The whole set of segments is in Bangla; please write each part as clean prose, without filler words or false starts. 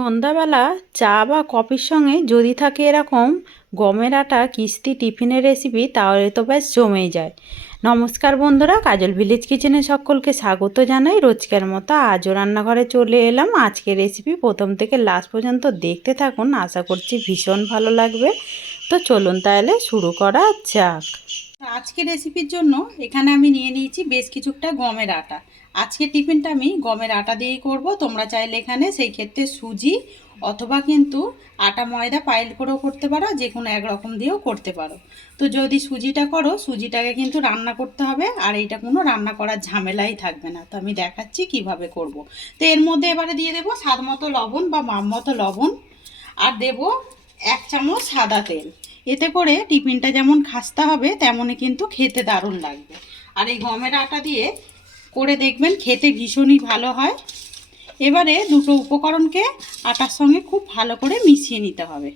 সন্ধ্যাবেলা চা বা কফির সঙ্গে যদি থাকে এরকম গমের আটা কিস্তি টিফিনের রেসিপি, তাহলে তো ব্যাস জমেই যায়। নমস্কার বন্ধুরা, কাজল ভিলেজ কিচেনে সকলকে স্বাগত জানাই। রোজকার মতো আজও রান্নাঘরে চলে এলাম। আজকের রেসিপি প্রথম থেকে লাস্ট পর্যন্ত দেখতে থাকুন, আশা করছি ভীষণ ভালো লাগবে। তো চলুন তাহলে শুরু করা যাক। আজকের রেসিপির জন্য এখানে আমি নিয়ে নিয়েছি বেশ কিছুটা গমের আটা। আজকের টিফিনটা আমি গমের আটা দিয়েই করব। তোমরা চাইলে এখানে সেই ক্ষেত্রে সুজি অথবা কিন্তু আটা ময়দা পাইল করেও করতে পারো, যে কোনো একরকম দিয়েও করতে পারো। তো যদি সুজিটা করো, সুজিটাকে কিন্তু রান্না করতে হবে, আর এইটা কোনো রান্না করার ঝামেলাই থাকবে না। তো আমি দেখাচ্ছি কিভাবে করব। তো এর মধ্যে এবারে দিয়ে দেবো স্বাদ মতো লবণ বা মাপ মতো লবণ, আর দেবো 1 চামচ সাদা তেল। এতে করে টিফিনটা যেমন খাস্তা হবে তেমনই কিন্তু খেতে দারুণ লাগবে। আর এই গমের আটা দিয়ে করে দেখবেন, খেতে ভীষণই ভালো হয়। এবারে দুটো উপকরণকে আটার সঙ্গে খুব ভালো করে মিশিয়ে নিতে হবে।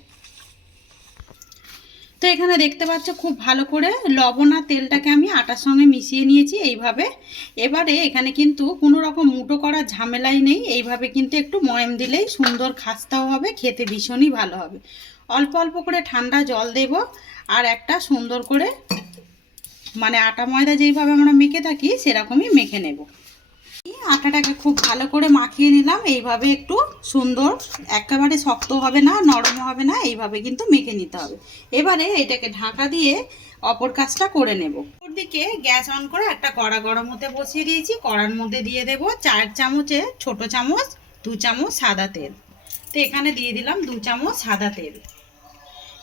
তো এখানে দেখতে পাচ্ছ খুব ভালো করে লবণ আর তেলটাকে আমি আটার সঙ্গে মিশিয়ে নিয়েছি এইভাবে। এবারে এখানে কিন্তু কোনো রকম মুটো করার ঝামেলাই নেই। এইভাবে কিন্তু একটু ময়াম দিলেই সুন্দর খাস্তাও হবে, খেতে ভীষণই ভালো হবে। অল্প অল্প করে ঠান্ডা জল দেব, আর একটা সুন্দর করে মানে আটা ময়দা যেইভাবে আমরা মেখে থাকি সেরকমই মেখে নেব। আটাটাকে খুব ভালো করে মাখিয়ে নিলাম। এইভাবে একটু সুন্দর, একেবারে শক্ত হবে না, নরম হবে না, এইভাবে কিন্তু মেখে নিতে হবে। এবারে এটাকে ঢাকা দিয়ে অপর কাজটা করে নেব। ওদিকে গ্যাস অন করে একটা কড়া গরম হতে বসিয়ে দিয়েছি। কড়ার মধ্যে দিয়ে দেব 4 চামচে ছোট চামচ 2 চামচ সাদা তেল। তো এখানে দিয়ে দিলাম 2 চামচ সাদা তেল।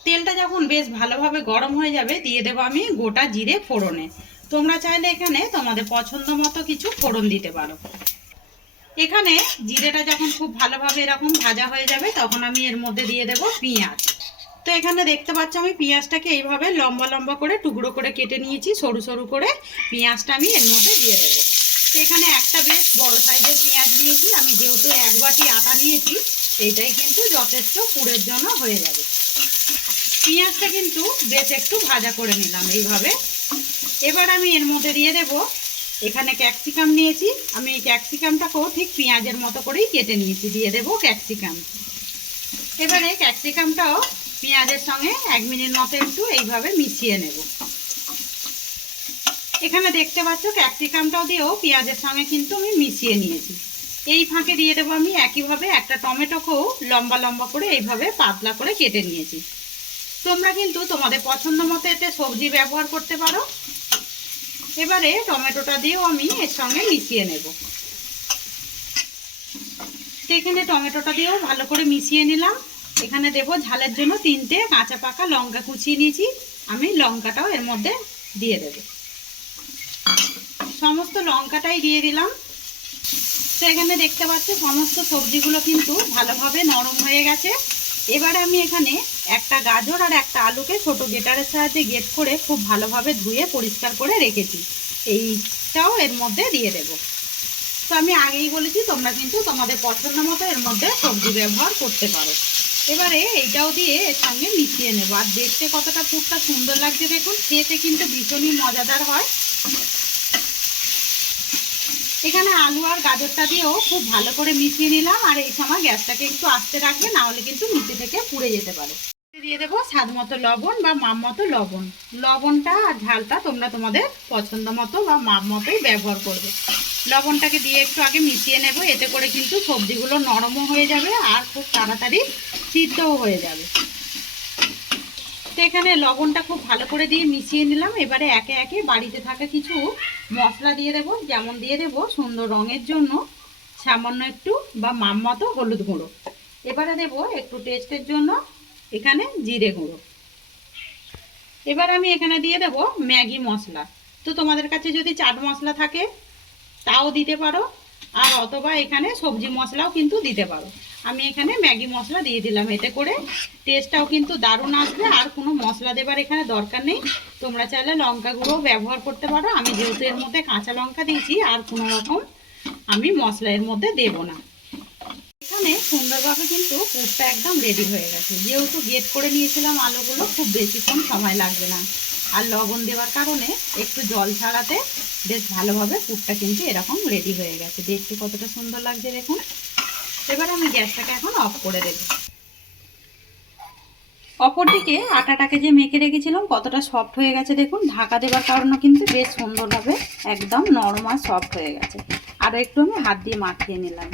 তেলটা যখন বেশ ভালোভাবে গরম হয়ে যাবে, দিয়ে দেবো আমি গোটা জিরে ফোড়নে। তোমরা চাইলে এখানে তোমাদের পছন্দ মতো কিছু ফোড়ন দিতে পারো। এখানে জিরেটা যখন খুব ভালোভাবে এরকম ভাজা হয়ে যাবে, তখন আমি এর মধ্যে দিয়ে দেব পেঁয়াজ। তো এখানে দেখতে পাচ্ছ আমি পেঁয়াজটাকে এইভাবে লম্বা লম্বা করে টুকরো করে কেটে নিয়েছি, সরু সরু করে পেঁয়াজটা আমি এর মধ্যে দিয়ে দেবো। তো এখানে একটা বেশ বড় সাইজের পেঁয়াজ নিয়েছি আমি, যেহেতু 1 বাটি আটা নিয়েছি, এইটাই কিন্তু যথেষ্ট পুরের জন্য হয়ে যাবে। পেঁয়াজটা কিন্তু বেশ একটু ভাজা করে নিলাম এইভাবে। এবার আমি এর মধ্যে দিয়ে দেব এখানে ক্যাপসিকাম নিয়েছি আমি। এই ক্যাপসিকামটাকেও ঠিক পেঁয়াজের মতো করেই কেটে নিয়েছি, দিয়ে দেব ক্যাপসিকাম। এবারে ক্যাপসিকামটাও পেঁয়াজের সঙ্গে 1 মিনিট মতো একটু এইভাবে মিশিয়ে নেব। এখানে দেখতে পাচ্ছ ক্যাপসিকামটাও দিয়েও পেঁয়াজের সঙ্গে কিন্তু আমি মিশিয়ে নিয়েছি। এই ফাঁকে দিয়ে দেবো আমি একইভাবে একটা টমেটোকেও লম্বা লম্বা করে এইভাবে পাতলা করে কেটে নিয়েছি। তোমরা কিন্তু তোমাদের পছন্দ মতো এতে সবজি ব্যবহার করতে পারো। এবারে টমেটোটা দিয়েও আমি এর সঙ্গে মিশিয়ে নেব। এখানে টমেটোটা দিয়েও ভালো করে মিশিয়ে নিলাম। এখানে দেব ঝালের জন্য 3টে কাঁচা পাকা লঙ্কা কুচিয়ে নিয়েছি আমি, লঙ্কাটাও এর মধ্যে দিয়ে দেব। সমস্ত লঙ্কাটাই দিয়ে দিলাম। তো এখানে দেখতে পাচ্ছ সমস্ত সবজিগুলো কিন্তু ভালোভাবে নরম হয়ে গেছে। এবারে আমি এখানে একটা গাজর আর একটা আলুকে ছোট গ্রেটারের সাহায্যে গ্রেট করে খুব ভালোভাবে ধুয়ে পরিষ্কার করে রেখেছি, এইটাও এর মধ্যে দিয়ে দেব। তো আমি আগেই বলেছি তোমরা কিন্তু তোমাদের পছন্দ মতো এর মধ্যে সবজি ব্যবহার করতে পারো। এবারে এইটাও দিয়ে এর সঙ্গে মিশিয়ে নেব। আর দেখতে কতটা পুরটা সুন্দর লাগছে দেখুন, খেতে কিন্তু ভীষণই মজাদার হয়। এখানে আলু আর গাজরটা দিয়েও খুব ভালো করে মিশিয়ে নিলাম। আর এই সময় গ্যাসটাকে একটু আস্তে রাখবে, না হলে কিন্তু নিচে থেকে পুড়ে যেতে পারে। দিয়ে দেবো স্বাদ মতো লবণ বা মাপ মতো লবণ। লবণটা আর ঝালটা তোমরা তোমাদের পছন্দ মতো বা মাপ মতোই ব্যবহার করবে। লবণটাকে দিয়ে একটু আগে মিশিয়ে নেব, এতে করে কিন্তু সবজিগুলো নরমও হয়ে যাবে আর খুব তাড়াতাড়ি সিদ্ধও হয়ে যাবে। তো এখানে লবণটা খুব ভালো করে দিয়ে মিশিয়ে নিলাম। এবারে একে একে বাড়িতে থাকা কিছু মশলা দিয়ে দেবো। যেমন দিয়ে দেবো সুন্দর রঙের জন্য সামান্য একটু বা মাপ মতো হলুদ গুঁড়ো। এবারে দেবো একটু টেস্টের জন্য এখানে জিরে গুঁড়ো। এবার আমি এখানে দিয়ে দেব ম্যাগি মশলা। তো তোমাদের কাছে যদি চাট মশলা থাকে তাও দিতে পারো, আর অথবা এখানে সবজি মশলাও কিন্তু দিতে পারো। আমি এখানে ম্যাগি মশলা দিয়ে দিলাম, এতে করে টেস্টটাও কিন্তু দারুণ আসবে। আর কোনো মশলা দেবার এখানে দরকার নেই। তোমরা চাইলে লঙ্কা গুঁড়ো ব্যবহার করতে পারো। আমি যেহেতু এর মধ্যে কাঁচা লঙ্কা দিয়েছি, আর কোনো রকম আমি মশলা এর মধ্যে দেব না। এখানে সুন্দরভাবে কিন্তু পুরটা একদম রেডি হয়ে গেছে। যেহেতু গ্রেট করে নিয়েছিলাম আলুগুলো, খুব বেশিক্ষণ সময় লাগবে না। আর লবণ দেওয়ার কারণে একটু জল ছাড়াতে বেশ ভালোভাবে পুরটা কিন্তু এরকম রেডি হয়ে গেছে। দেখতে কতটা সুন্দর লাগছে দেখুন। এবার আমি গ্যাসটাকে এখন অফ করে দেব। অপরদিকে আটাটাকে যে মেখে রেখেছিলাম কতটা সফট হয়ে গেছে দেখুন। ঢাকা দেওয়ার কারণে কিন্তু বেশ সুন্দরভাবে একদম নরম আর সফট হয়ে গেছে। আরও একটু আমি হাত দিয়ে মাখিয়ে নিলাম।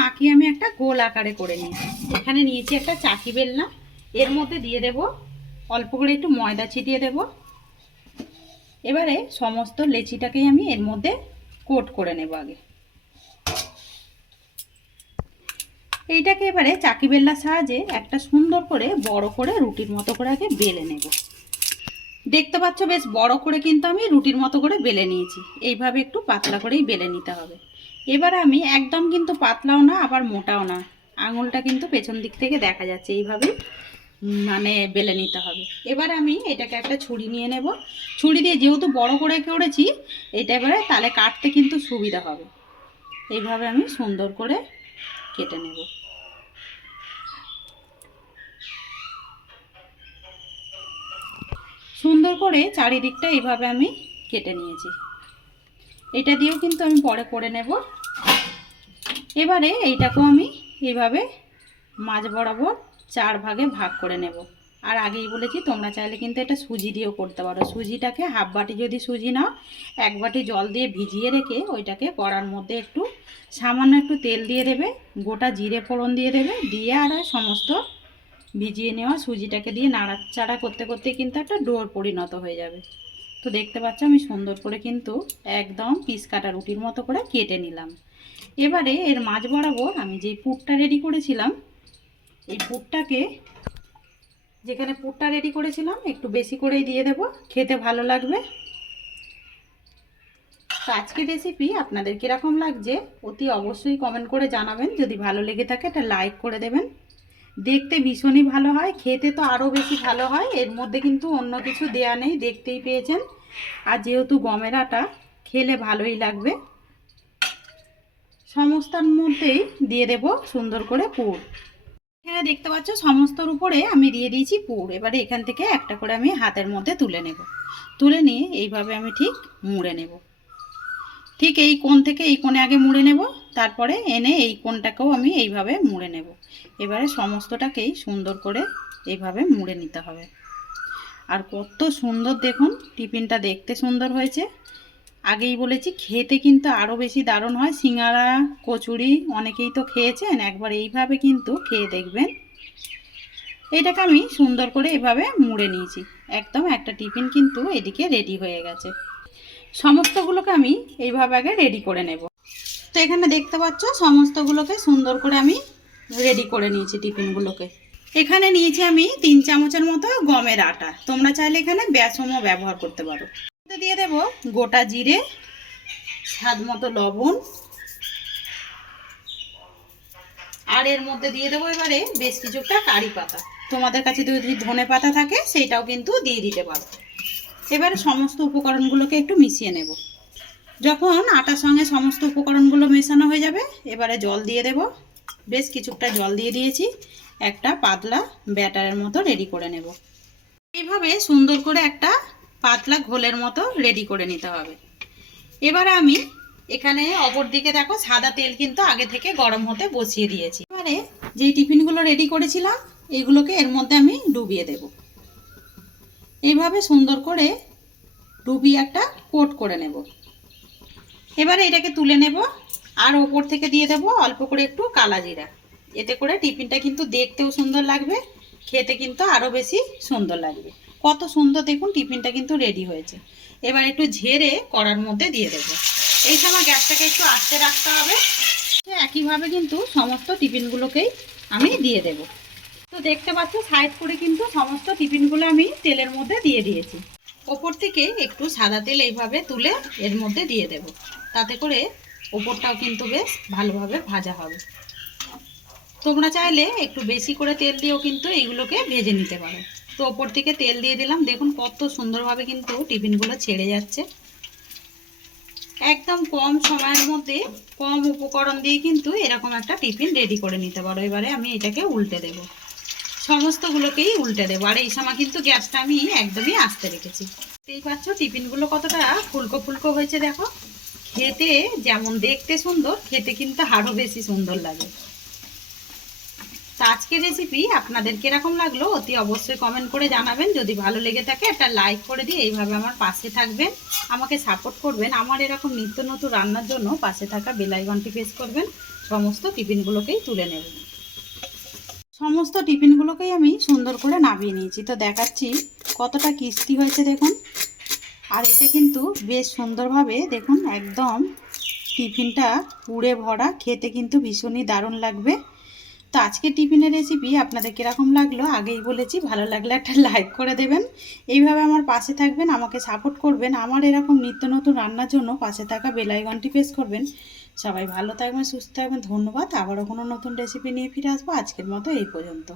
মাখিয়ে আমি একটা গোল আকারে করে নিয়েছি। এখানে নিয়েছি একটা চাকি বেলনা, এর মধ্যে দিয়ে দেব অল্প করে একটু ময়দা ছিটিয়ে দেব। এবারে সমস্ত লেচিটাকেই আমি এর মধ্যে কোট করে নেব আগে। এইটাকে এবারে চাকি বেলনার সাহায্যে একটা সুন্দর করে বড় করে রুটির মতো করে আগে বেলে নেব। দেখতে পাচ্ছ বেশ বড় করে কিন্তু আমি রুটির মতো করে বেলে নিয়েছি। এইভাবে একটু পাতলা করেই বেলে নিতে হবে। এবার আমি একদম কিন্তু পাতলাও না আবার মোটাও না, আঙুলটা কিন্তু পেছন দিক থেকে দেখা যাচ্ছে, এইভাবেই মানে বেলে নিতে হবে। এবার আমি এটাকে একটা ছুরি নিয়ে নেব। ছুরি দিয়ে যেহেতু বড় করে করেছি এটা এবারে তাহলে কাটতে কিন্তু সুবিধা হবে। এইভাবে আমি সুন্দর করে কেটে নেব। সুন্দর করে চারিদিকটা এইভাবে আমি কেটে নিয়েছি। এটা দিয়েও কিন্তু আমি পরে করে নেব। এবারে এইটাকেও আমি এইভাবে মাঝ বরাবর 4 ভাগে ভাগ করে নেব। আর আগেই বলেছি তোমরা চাইলে কিন্তু এটা সুজি দিয়েও করতে পারো। সুজিটাকে হাফ বাটি যদি সুজি নাও 1 বাটি জল দিয়ে ভিজিয়ে রেখে ওইটাকে কড়ার মধ্যে একটু সামান্য একটু তেল দিয়ে দেবে, গোটা জিরে ফোড়ন দিয়ে দেবে, দিয়ে আর সমস্ত ভিজিয়ে নেওয়া সুজিটাকে দিয়ে নাড়াচাড়া করতে করতে কিন্তু একটা ডোর পরিণত হয়ে যাবে। তো দেখতে পাচ্ছ আমি সুন্দর করে কিন্তু একদম পিস কাটা রুটির মতো করে কেটে নিলাম। এবারে এর মাঝ বরাবর আমি যে পুরটা রেডি করেছিলাম এই পুরটাকে, যেখানে পুরটা রেডি করেছিলাম একটু বেশি করেই দিয়ে দেব, খেতে ভালো লাগবে। তো আজকের রেসিপি আপনাদের কীরকম লাগছে অতি অবশ্যই কমেন্ট করে জানাবেন। যদি ভালো লেগে থাকে একটা লাইক করে দেবেন। দেখতে ভীষণই ভালো হয়, খেতে তো আরও বেশি ভালো হয়। এর মধ্যে কিন্তু অন্য কিছু দেয়া নেই, দেখতেই পেয়েছেন। আর যেহেতু গমের আটা খেলে ভালোই লাগবে। সমস্তার মধ্যেই দিয়ে দেব সুন্দর করে পুর। এখানে দেখতে পাচ্ছ সমস্তর উপরে আমি দিয়ে দিয়েছি পুর। এবারে এখান থেকে একটা করে আমি হাতের মধ্যে তুলে নেব। তুলে নিয়ে এইভাবে আমি ঠিক মুড়ে নেব। ঠিক এই কোণ থেকে এই কোণে আগে মুড়ে নেব, তারপরে এনে এই কোণটাকেও আমি এইভাবে মুড়ে নেব। এবারে সমস্তটাকেই সুন্দর করে এইভাবে মুড়ে নিতে হবে। আর কত সুন্দর দেখুন, টিফিনটা দেখতে সুন্দর হয়েছে। আগেই বলেছি খেতে কিন্তু আরও বেশি দারুণ হয়। সিঙ্গারা কচুরি অনেকেই তো খেয়েছেন, একবার এইভাবে কিন্তু খেয়ে দেখবেন। এটাকে আমি সুন্দর করে এভাবে মুড়ে নিয়েছি। একদম একটা টিফিন কিন্তু এদিকে রেডি হয়ে গেছে। সমস্তগুলোকে আমি এইভাবে আগে রেডি করে নেব। তো এখানে দেখতে পাচ্ছ সমস্তগুলোকে সুন্দর করে আমি রেডি করে নিয়েছি টিফিনগুলোকে। এখানে নিয়েছি আমি 3 চামচের মতো গমের আটা। তোমরা চাইলে এখানে বেসনও ব্যবহার করতে পারো। দিয়ে দেব গোটা জিরে, স্বাদ মতো লবণ, আর এর মধ্যে দিয়ে দেবো এবারে বেশ কিছুটা কারি পাতা। তোমাদের কাছে যদি ধনে পাতা থাকে সেইটাও কিন্তু দিয়ে দিতে পারো। এবারে সমস্ত উপকরণগুলোকে একটু মিশিয়ে নেব। যখন আটার সঙ্গে সমস্ত উপকরণগুলো মেশানো হয়ে যাবে এবারে জল দিয়ে দেব। বেশ কিছুটা জল দিয়ে দিয়েছি। একটা পাতলা ব্যাটারের মতো রেডি করে নেব। এইভাবে সুন্দর করে একটা পাতলা ঘোলের মতো রেডি করে নিতে হবে। এবারে আমি এখানে অপর দিকে দেখো সাদা তেল কিন্তু আগে থেকে গরম হতে বসিয়ে দিয়েছি। এবারে যে টিফিনগুলো রেডি করেছিলাম এইগুলোকে এর মধ্যে আমি ডুবিয়ে দেব। এইভাবে সুন্দর করে ডুবিয়ে একটা কোট করে নেব। এবারে এটাকে তুলে নেব। আর ওপর থেকে দিয়ে দেব অল্প করে একটু কালা জিরা। এতে করে টিফিনটা কিন্তু দেখতেও সুন্দর লাগবে, খেতে কিন্তু আরও বেশি সুন্দর লাগবে। কত সুন্দর দেখুন টিফিনটা কিন্তু রেডি হয়েছে। এবার একটু ঝেড়ে কড়ার মধ্যে দিয়ে দেব। এই সময় গ্যাসটাকে একটু আস্তে রাখতে হবে। একইভাবে কিন্তু সমস্ত টিফিনগুলোকেই আমি দিয়ে দেব। তো দেখতে পাচ্ছ সাইড করে কিন্তু সমস্ত টিফিনগুলো আমি তেলের মধ্যে দিয়ে দিয়েছি। ওপর থেকে একটু সাদা তেল এইভাবে তুলে এর মধ্যে দিয়ে দেব। তাতে করে ওপরটাও কিন্তু বেশ ভালোভাবে ভাজা হবে। তোমরা চাইলে একটু বেশি করে তেল দিয়েও কিন্তু এইগুলোকে ভেজে নিতে পারো। তো ওপর থেকে তেল দিয়ে দিলাম। দেখুন কত সুন্দরভাবে কিন্তু টিফিনগুলো ছেড়ে যাচ্ছে। একদম কম সময়ের মধ্যে কম উপকরণ দিয়ে কিন্তু এরকম একটা টিফিন রেডি করে নিতে পারো। এবারে আমি এটাকে উল্টে দেব। সমস্তগুলোকেই উল্টে দেবো। আর এই সময় কিন্তু গ্যাসটা আমি একদমই আস্তে রেখেছি। দেখতেই পাচ্ছ টিফিনগুলো কতটা ফুলকো ফুলকো হয়েছে। দেখো খেতে যেমন দেখতে সুন্দর, খেতে কিন্তু আরও বেশি সুন্দর লাগে। তো আজকের রেসিপি আপনাদের কিরকম লাগলো অতি অবশ্যই কমেন্ট করে জানাবেন। যদি ভালো লেগে থাকে একটা লাইক করে দিয়ে এইভাবে আমার পাশে থাকবেন, আমাকে সাপোর্ট করবেন। আমার এরকম নিত্য নতুন রান্নার জন্য পাশে থাকা বেল আইকনটি প্রেস করবেন। সমস্ত টিফিনগুলোকেই তুলে নেবেন। সমস্ত টিফিনগুলোকেই আমি সুন্দর করে নামিয়ে নিয়েছি। তো দেখাচ্ছি কতটা কিস্তি হয়েছে দেখুন। আর এটা কিন্তু বেশ সুন্দরভাবে দেখুন একদম টিফিনটা পুড়ে ভরা, খেতে কিন্তু ভীষণই দারুণ লাগবে। তো আজকের টিফিনের রেসিপি আপনাদের কীরকম লাগলো আগেই বলেছি, ভালো লাগলে একটা লাইক করে দেবেন। এইভাবে আমার পাশে থাকবেন, আমাকে সাপোর্ট করবেন। আমার এরকম নিত্য নতুন রান্নার জন্য পাশে থাকা বেল আইকনটি প্রেস করবেন। সবাই ভালো থাকবেন, সুস্থ থাকবেন। ধন্যবাদ। আবারও কোনো নতুন রেসিপি নিয়ে ফিরে আসবো। আজকের মতো এই পর্যন্ত।